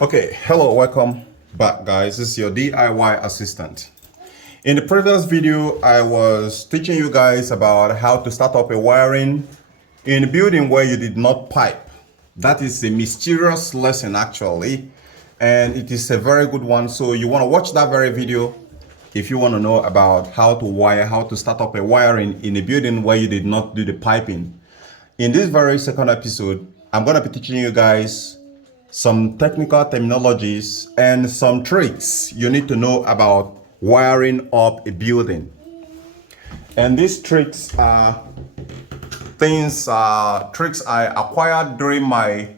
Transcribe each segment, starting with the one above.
Okay, hello, welcome back guys. This is your DIY assistant. In the previous video, I was teaching you guys about how to start up a wiring in a building where you did not pipe. That is a mysterious lesson actually, and it is a very good one. So you want to watch that very video if you want to know about how to start up a wiring in a building where you did not do the piping. In this very second episode, I'm going to be teaching you guys some technical terminologies and some tricks you need to know about wiring up a building. And these tricks are tricks I acquired during my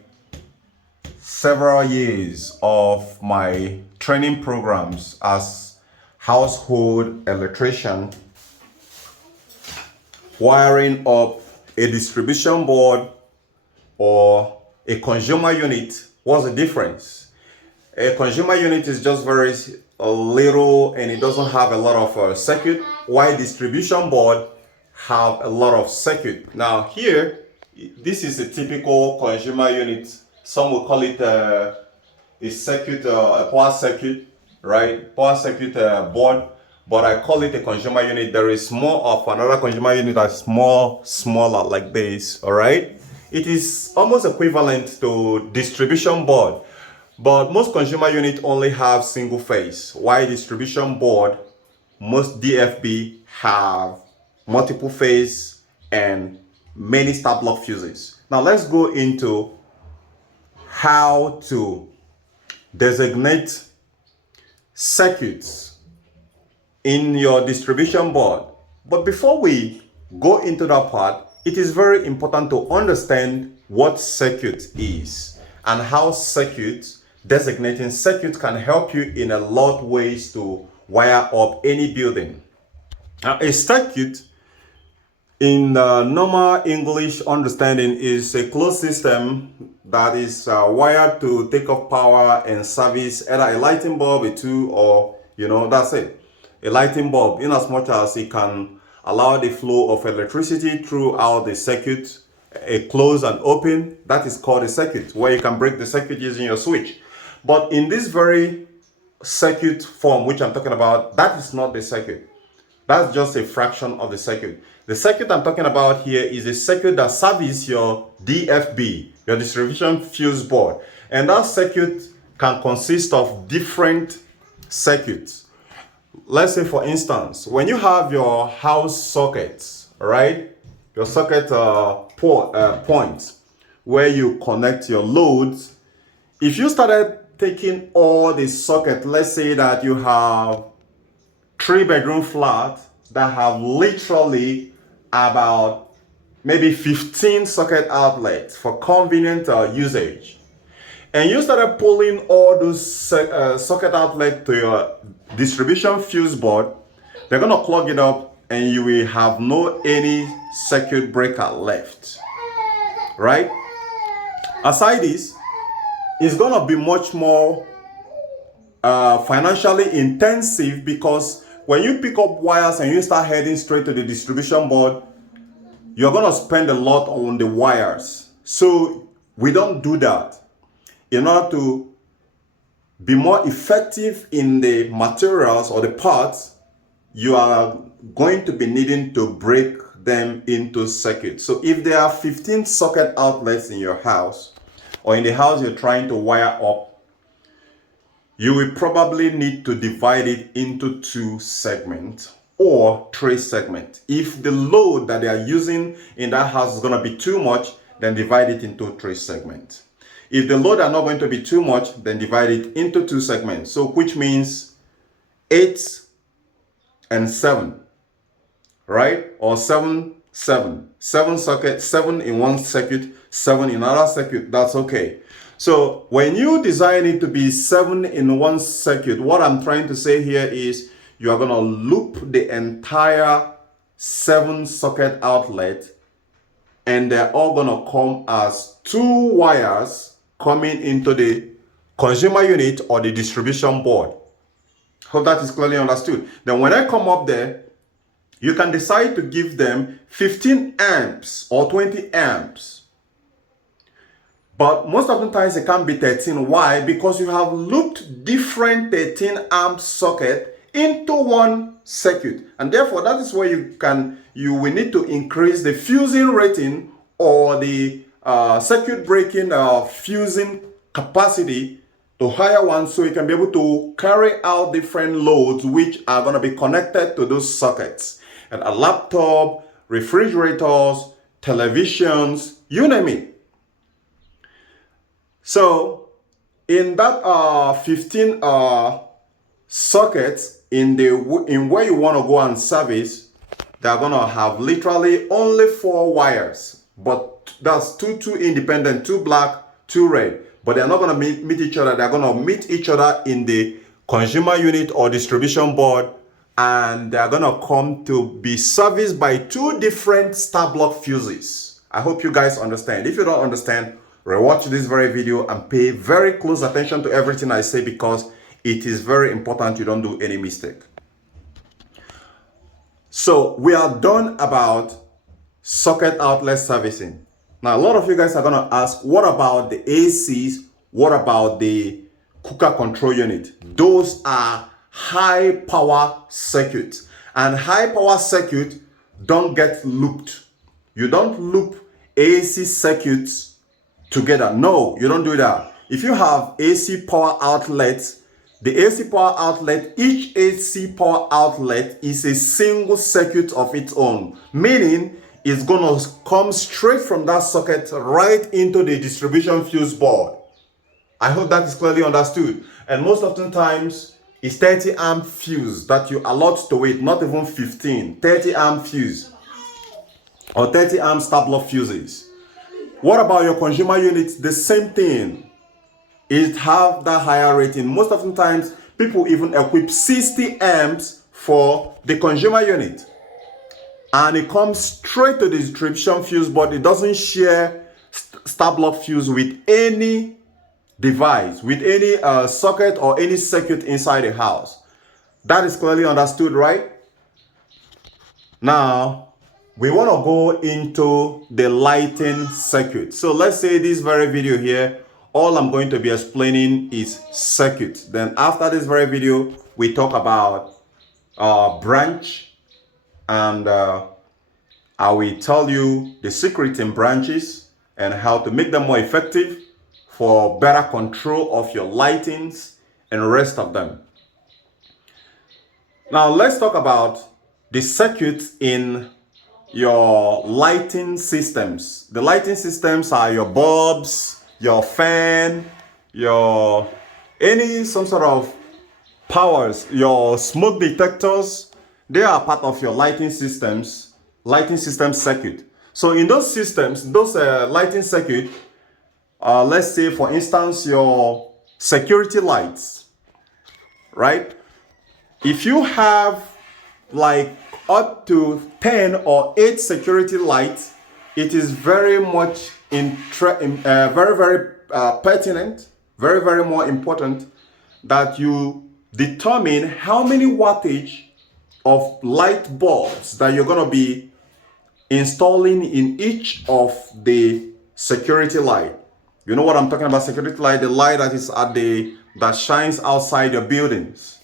several years of my training programs as household electrician, wiring up a distribution board or a consumer unit. What's the difference? A consumer unit is just very little and it doesn't have a lot of circuit, while distribution board have a lot of circuit. Now here, this is a typical consumer unit. Some will call it a power circuit, right? Power circuit board, but I call it a consumer unit. There is more of another consumer unit that's smaller like this, all right? It is almost equivalent to distribution board, but most consumer units only have single phase, while distribution board, most DFB have multiple phase and many start block fuses. Now let's go into how to designate circuits in your distribution board. But before we go into that part, it is very important to understand what circuit is and how designating circuit can help you in a lot of ways to wire up any building. Now, a circuit in the normal English understanding is a closed system that is wired to take off power and service either a lighting bulb, a tube, or that's it. A lighting bulb, in as much as it can allow the flow of electricity throughout the circuit, a close and open, that is called a circuit, where you can break the circuit using your switch. But in this very circuit form which I'm talking about, that is not the circuit. That's just a fraction of the circuit. The circuit I'm talking about here is a circuit that services your DFB, your distribution fuse board. And that circuit can consist of different circuits. Let's say, for instance, when you have your house sockets, right? Your socket points where you connect your loads. If you started taking all the socket, let's say that you have 3-bedroom flat that have literally about maybe 15 socket outlets for convenient usage, and you started pulling all those socket outlets to your distribution fuse board, they're going to clog it up and you will have no any circuit breaker left, right? Aside this, it's going to be much more financially intensive, because when you pick up wires and you start heading straight to the distribution board, you're going to spend a lot on the wires. So we don't do that. In order to be more effective in the materials or the parts, you are going to be needing to break them into circuits. So if there are 15 socket outlets in your house, or in the house you're trying to wire up, you will probably need to divide it into 2 segments or 3 segments. If the load that they are using in that house is going to be too much, then divide it into 3 segments. If the load are not going to be too much, then divide it into 2 segments. So which means 8 and 7, right? Or 7, 7. 7 sockets, 7 in one circuit, 7 in another circuit. That's okay. So when you design it to be 7 in one circuit, what I'm trying to say here is you are going to loop the entire 7 socket outlet, and they're all going to come as 2 wires coming into the consumer unit or the distribution board. Hope that is clearly understood. Then when I come up there, you can decide to give them 15 amps or 20 amps. But most of the times it can be 13. Why? Because you have looped different 13 amp socket into one circuit, and therefore that is where you will need to increase the fusing rating or the circuit breaking fusing capacity to higher one, so you can be able to carry out different loads which are going to be connected to those sockets. And a laptop, refrigerators, televisions, you name it. So in that 15 sockets in where you want to go and service, they're gonna have literally only 4 wires, but that's two independent, 2 black, 2 red. But they're not gonna meet each other. They're gonna meet each other in the consumer unit or distribution board, and they're gonna come to be serviced by 2 different star block fuses. I hope you guys understand. If you don't understand, rewatch this very video and pay very close attention to everything I say, because it is very important you don't do any mistake. So we are done about socket outlet servicing. Now a lot of you guys are going to ask, what about the ACs? What about the cooker control unit? Those are high power circuits, and high power circuit don't get looped. You don't loop AC circuits together. No, you don't do that. If you have AC power outlets, the AC power outlet, each AC power outlet is a single circuit of its own, meaning it's gonna come straight from that socket right into the distribution fuse board. I hope that is clearly understood. And most often times it's 30 amp fuse that you allot to it, not even 15, 30 amp fuse or 30 amp star block fuses. What about your consumer unit? The same thing. It have that higher rating. Most of the times, people even equip 60 amps for the consumer unit, and it comes straight to the distribution fuse board. It doesn't share star block fuse with any device, with any socket or any circuit inside the house. That is clearly understood, right? Now we want to go into the lighting circuit. So let's say this very video here, all I'm going to be explaining is circuit. Then after this very video, we talk about branch, and I will tell you the secret in branches and how to make them more effective for better control of your lightings and the rest of them. Now let's talk about the circuit in your lighting systems. The lighting systems are your bulbs, your fan, some sort of powers, your smoke detectors. They are part of your lighting system circuit. So in those systems, those lighting circuit, let's say for instance your security lights, right? If you have like up to 10 or 8 security lights, it is very much very pertinent, very more important that you determine how many wattage of light bulbs that you're going to be installing in each of the security light. You know what I'm talking about? Security light, the light that is that shines outside your buildings.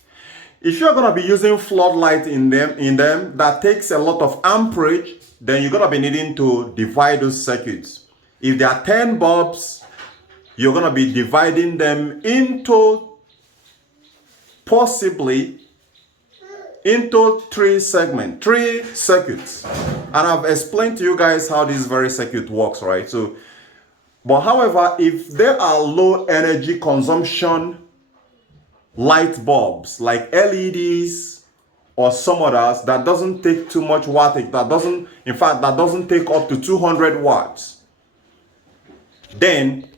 If you're going to be using floodlight in them that takes a lot of amperage, then you're going to be needing to divide those circuits. If there are 10 bulbs, you're going to be dividing them into possibly into 3 circuits. And I've explained to you guys how this very circuit works, right? So, but however, if there are low energy consumption light bulbs like LEDs or some others that doesn't take too much wattage, that doesn't take up to 200 watts, then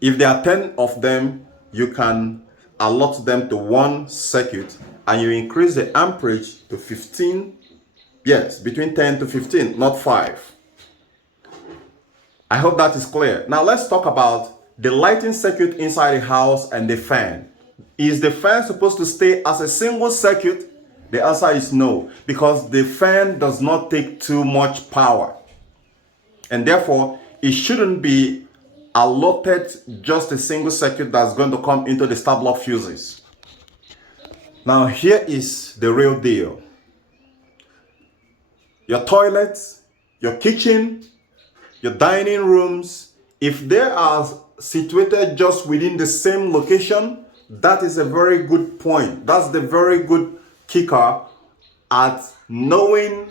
if there are 10 of them, you can allot them to one circuit and you increase the amperage to 15. Yes, between 10 to 15, not 5. I hope that is clear. Now let's talk about the lighting circuit inside the house and the fan. Is the fan supposed to stay as a single circuit? The answer is no, because the fan does not take too much power, and therefore it shouldn't be allotted just a single circuit that's going to come into the star block fuses. Now here is the real deal. Your toilets, your kitchen, your dining rooms, if they are situated just within the same location, that is a very good point. That's the very good kicker at knowing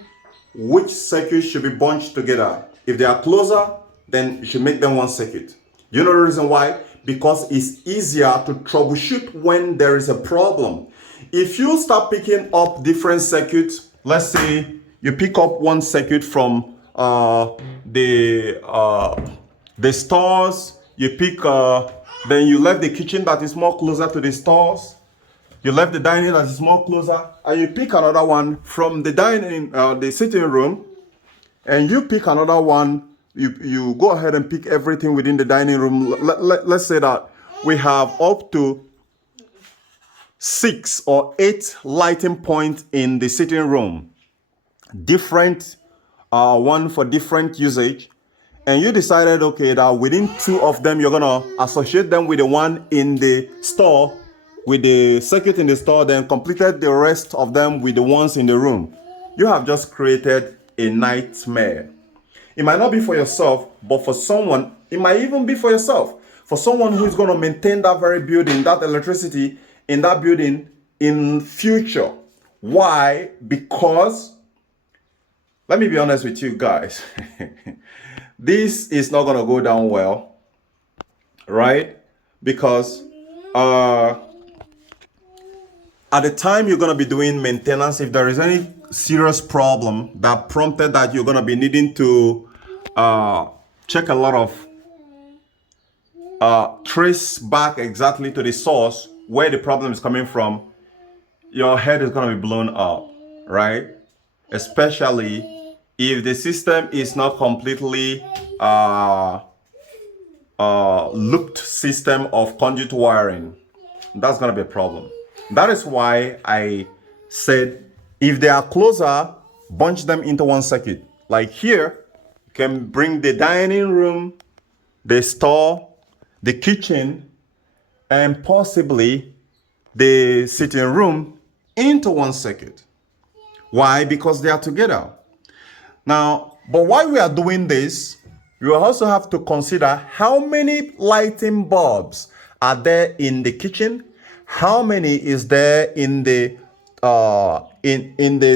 which circuits should be bunched together. If they are closer, then you should make them one circuit. You know the reason why? Because it's easier to troubleshoot when there is a problem. If you start picking up different circuits, let's say you pick up one circuit from the stores, you pick, then you left the kitchen that is more closer to the stores, you left the dining that is more closer, and you pick another one from the dining, the sitting room, and you pick another one. You go ahead and pick everything within the dining room. Let's say that we have up to 6 or 8 lighting points in the sitting room, different one for different usage, and you decided, okay, that within 2 of them you're gonna associate them with the one in the store, with the circuit in the store, then completed the rest of them with the ones in the room. You have just created a nightmare. It might not be for yourself, but for someone, it might even be for yourself. For someone who is going to maintain that very building, that electricity in that building in future. Why? Because, let me be honest with you guys, this is not going to go down well, right? Because at the time you're going to be doing maintenance, if there is any serious problem that prompted that you're going to be needing to check a lot of trace back exactly to the source where the problem is coming from, your head is going to be blown up, right? Especially if the system is not completely looped system of conduit wiring. That's going to be a problem. That is why I said if they are closer, bunch them into one circuit. Like here, you can bring the dining room, the store, the kitchen, and possibly the sitting room into one circuit. Why? Because they are together. Now, but while we are doing this, you also have to consider how many lighting bulbs are there in the kitchen, how many is there in the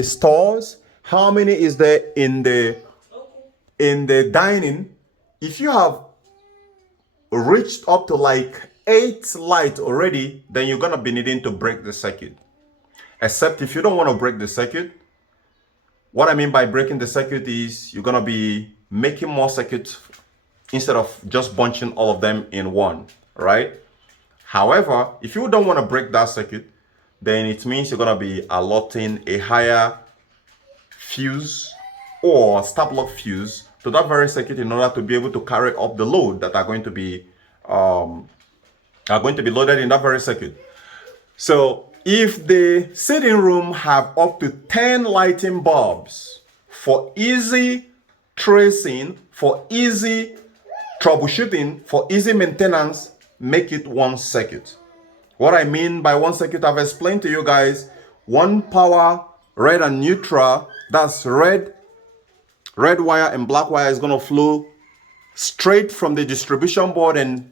stores, how many is there in the dining. If you have reached up to like 8 lights already, then you're gonna be needing to break the circuit. Except if you don't want to break the circuit. What I mean by breaking the circuit is you're gonna be making more circuits instead of just bunching all of them in one, right? However, if you don't want to break that circuit, then it means you're gonna be allotting a higher fuse or star block fuse to that very circuit in order to be able to carry up the load that are going to be loaded in that very circuit. So if the sitting room have up to 10 lighting bulbs for easy tracing, for easy troubleshooting, for easy maintenance, make it one circuit. What I mean by one circuit, I've explained to you guys. One power, red and neutral. That's red wire and black wire is going to flow straight from the distribution board and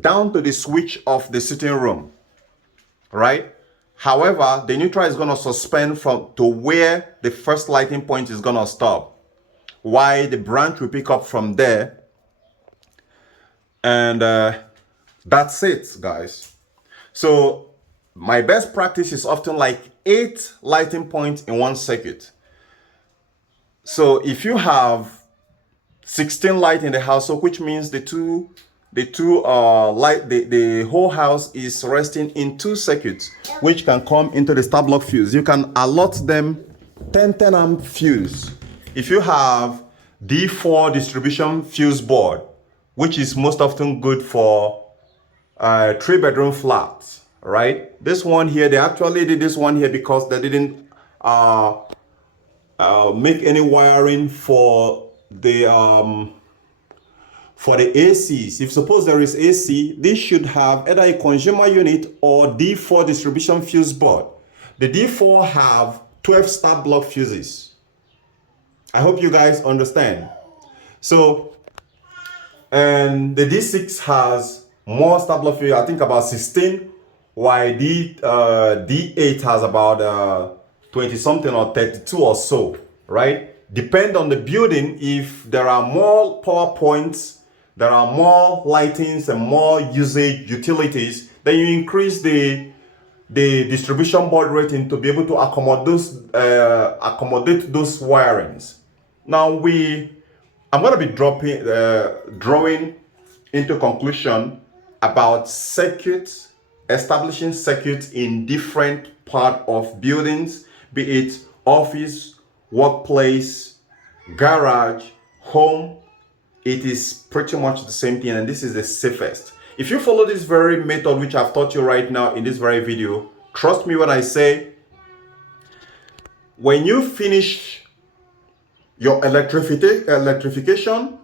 down to the switch of the sitting room, right? However, the neutral is going to suspend from to where the first lighting point is going to stop, while the branch will pick up from there. And that's it, guys. So my best practice is often like 8 lighting points in one circuit. So if you have 16 lights in the house, so which means the whole house is resting in 2 circuits, which can come into the star block fuse. You can allot them 10 amp fuse. If you have D4 distribution fuse board, which is most often good for 3-bedroom flats, right? This one here, they actually did this one here because they didn't make any wiring for the For the ACs, if suppose there is AC, this should have either a consumer unit or D4 distribution fuse board. The D4 have 12 star block fuses. I hope you guys understand. So, and the D6 has more star block fuses, I think about 16, while D8 has about 20 something or 32 or so, right? Depend on the building. If there are more power points, there are more lightings and more usage utilities, then you increase the distribution board rating to be able to accommodate those wirings. Now I'm going to be drawing into conclusion about circuits, establishing circuits in different part of buildings, be it office, workplace, garage, home. It is pretty much the same thing, and this is the safest. If you follow this very method which I've taught you right now in this very video, trust me when I say, when you finish your electrification,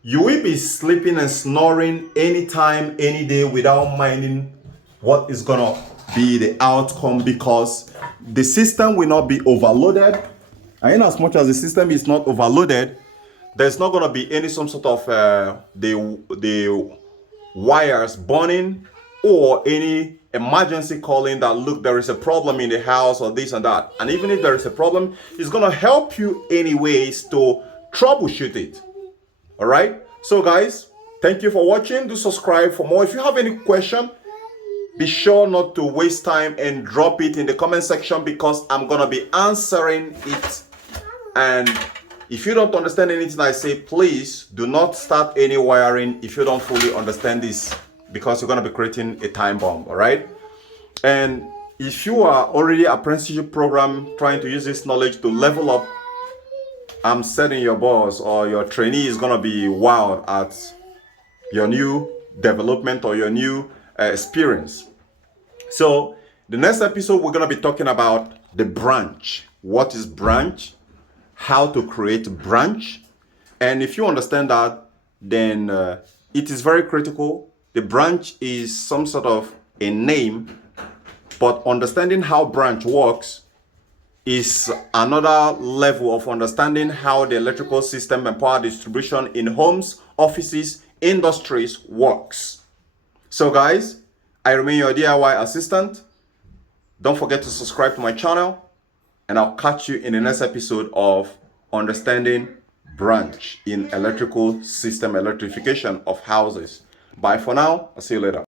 you will be sleeping and snoring anytime, any day without minding what is gonna be the outcome, because the system will not be overloaded. And in as much as the system is not overloaded, there's not gonna be any some sort of the wires burning or any emergency calling that, look, there is a problem in the house or this and that. And even if there is a problem, it's gonna help you anyways to troubleshoot it. All right, so guys, thank you for watching. Do subscribe for more. If you have any question, be sure not to waste time and drop it in the comment section, because I'm gonna be answering it. And if you don't understand anything I say, please do not start any wiring if you don't fully understand this, because you're gonna be creating a time bomb. All right, and if you are already apprenticeship program trying to use this knowledge to level up, I'm setting your boss or your trainee is gonna be wild at your new development or your new experience. So the next episode, we're gonna be talking about the branch. What is branch? How to create branch. And if you understand that, then it is very critical. The branch is some sort of a name, but understanding how branch works is another level of understanding how the electrical system and power distribution in homes, offices, industries works. So guys, I remain your DIY assistant. Don't forget to subscribe to my channel, and I'll catch you in the next episode of Understanding Branch in Electrical System Electrification of Houses. Bye for now. I'll see you later.